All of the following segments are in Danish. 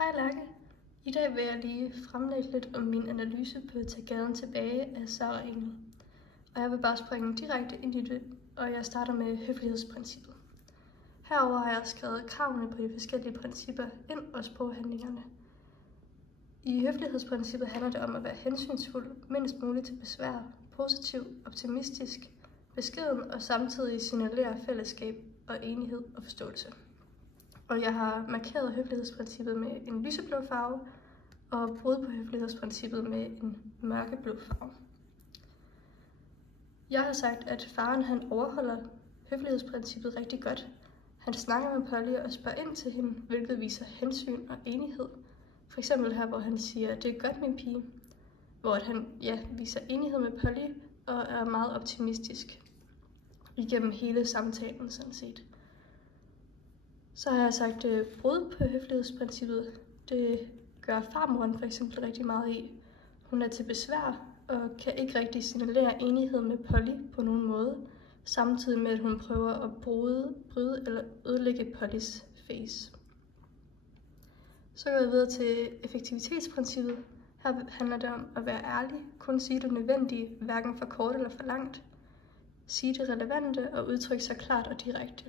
Hej Lærke. I dag vil jeg lige fremlægge lidt om min analyse på Tag gaden tilbage af Sara Engel. Og jeg vil bare springe direkte ind i det, og jeg starter med høflighedsprincippet. Herover har jeg skrevet kravene på de forskellige principper ind og sproghandlingerne. I høflighedsprincippet handler det om at være hensynsfuld, mindst muligt til besvær, positiv, optimistisk, beskeden og samtidig signalere fællesskab og enighed og forståelse. Og jeg har markeret høflighedsprincippet med en lyseblå farve og brud på høflighedsprincippet med en mørkeblå farve. Jeg har sagt, at faren han overholder høflighedsprincippet rigtig godt. Han snakker med Polly og spørger ind til hende, hvilket viser hensyn og enighed. For eksempel her, hvor han siger, det er godt min pige, hvor han viser enighed med Polly og er meget optimistisk igennem hele samtalen sådan set. Så har jeg sagt brud på høflighedsprincippet. Det gør farmoren for eksempel rigtig meget i. Hun er til besvær og kan ikke rigtig signalere enighed med Polly på nogen måde, samtidig med at hun prøver at bryde eller ødelægge Pollys face. Så går jeg videre til effektivitetsprincippet. Her handler det om at være ærlig, kun sige det nødvendige, hverken for kort eller for langt. Sige det relevante og udtrykke sig klart og direkte.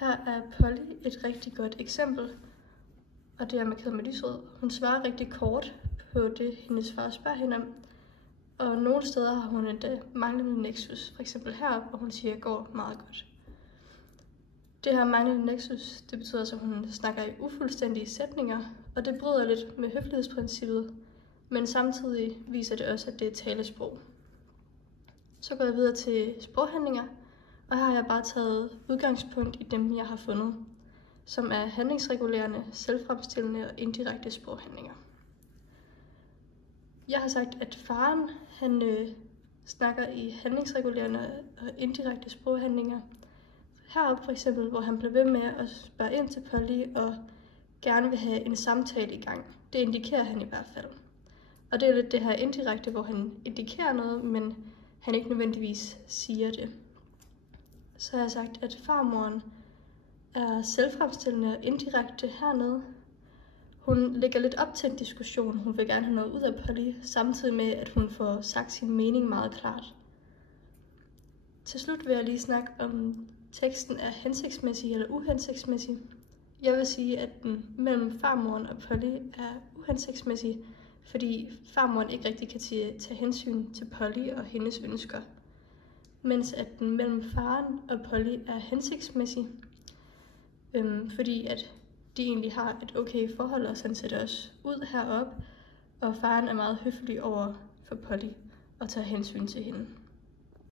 Her er Polly et rigtig godt eksempel, og det er markeret med lysrød. Hun svarer rigtig kort på det, hendes far spørger hende om, og nogle steder har hun endda manglende nexus. For eksempel her, hvor hun siger, at det går meget godt. Det her manglende nexus, det betyder altså, at hun snakker i ufuldstændige sætninger, og det bryder lidt med høflighedsprincippet, men samtidig viser det også, at det er talesprog. Så går jeg videre til sproghandlinger, og her har jeg bare taget udgangspunkt i dem, jeg har fundet, som er handlingsregulerende, selvfremstillende og indirekte sproghandlinger. Jeg har sagt, at faren han snakker i handlingsregulerende og indirekte sproghandlinger. Heroppe for eksempel, hvor han bliver ved med at spørge ind til Polly og gerne vil have en samtale i gang. Det indikerer han i hvert fald. Og det er lidt det her indirekte, hvor han indikerer noget, men han ikke nødvendigvis siger det. Så har jeg sagt, at farmoren er selvfremstillende og indirekte hernede. Hun lægger lidt op til en diskussion. Hun vil gerne have noget ud af Polly, samtidig med, at hun får sagt sin mening meget klart. Til slut vil jeg lige snakke om teksten er hensigtsmæssig eller uhensigtsmæssig. Jeg vil sige, at den mellem farmoren og Polly er uhensigtsmæssig, fordi farmoren ikke rigtig kan tage hensyn til Polly og hendes ønsker. Mens at den mellem faren og Polly er hensigtsmæssig, fordi at de egentlig har et okay forhold, og sådan ser det også ud heroppe, og faren er meget høflig over for Polly og tager hensyn til hende.